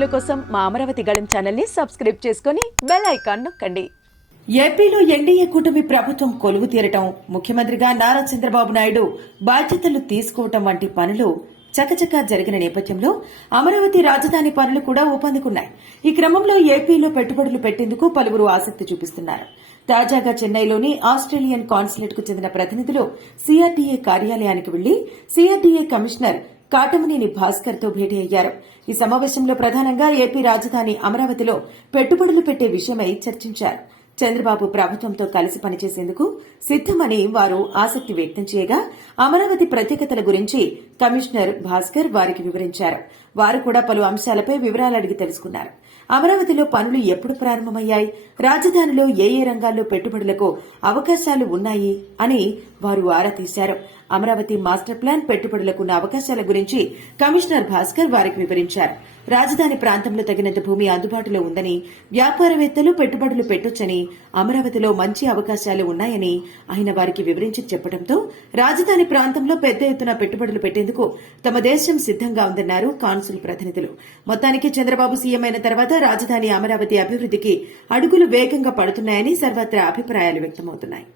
వీడియోల కోసం మా అమరావతి గళం ఛానల్ ని సబ్స్క్రైబ్ చేసుకుని బెల్ ఐకాన్ నొక్కండి. ఏపీలో ఎన్డీఏ కూటమి ప్రభుత్వం కొలువు తీరటం, ముఖ్యమంత్రిగా నారా చంద్రబాబు నాయుడు బాధ్యతలు తీసుకోవటం వంటి పనులు చకచకా జరిగిన నేపథ్యంలో అమరావతి రాజధాని పనులు కూడా ఊపందుకున్నాయి. ఈ క్రమంలో ఏపీలో పెట్టుబడులు పెట్టేందుకు పలువురు ఆసక్తి చూపిస్తున్నారు. తాజాగా చెన్నైలోని ఆస్ట్రేలియన్ కాన్సులేట్ కు చెందిన ప్రతినిధులు సిఆర్డీఏ కార్యాలయానికి వెళ్లి సిఆర్డీఏ కమిషనర్ కాటమనేని భాస్కర్ తో భేటీ అయ్యారు. ఈ సమావేశంలో ప్రధానంగా ఏపీ రాజధాని అమరావతిలో పెట్టుబడులు పెట్టే విషయమై చర్చించారు. చంద్రబాబు ప్రభుత్వంతో కలిసి పనిచేసేందుకు సిద్దమని వారు ఆసక్తి వ్యక్తం చేయగా, అమరావతి ప్రత్యేకతల గురించి కమిషనర్ భాస్కర్ వారికి వివరించారు. వారు కూడా పలు అంశాలపై వివరాలు అడిగి తెలుసుకున్నారు. అమరావతిలో పనులు ఎప్పుడు ప్రారంభమయ్యాయి, రాజధానిలో ఏ ఏ రంగాల్లో పెట్టుబడులకు అవకాశాలు ఉన్నాయి అని వారు ఆరా తీశారు. అమరావతి మాస్టర్ ప్లాన్ పెట్టుబడులకున్న అవకాశాల గురించి కమిషనర్ భాస్కర్ వారికి వివరించారు. రాజధాని ప్రాంతంలో తగినంత భూమి అందుబాటులో ఉందని, వ్యాపారవేత్తలు పెట్టుబడులు పెట్టొచ్చని, అమరావతిలో మంచి అవకాశాలు ఉన్నాయని ఆయన వారికి వివరించి చెప్పడంతో రాజధాని ప్రాంతంలో పెద్ద ఎత్తున పెట్టుబడులు పెట్టేందుకు తమ దేశం సిద్దంగా ఉందన్నారు కాన్సుల్ ప్రతినిధులు. మొత్తానికి చంద్రబాబు సీఎం అయిన తర్వాత రాజధాని అమరావతి అభివృద్దికి అడుగులు వేగంగా పడుతున్నాయని సర్వత్రా అభిప్రాయాలు వ్యక్తమవుతున్నాయి.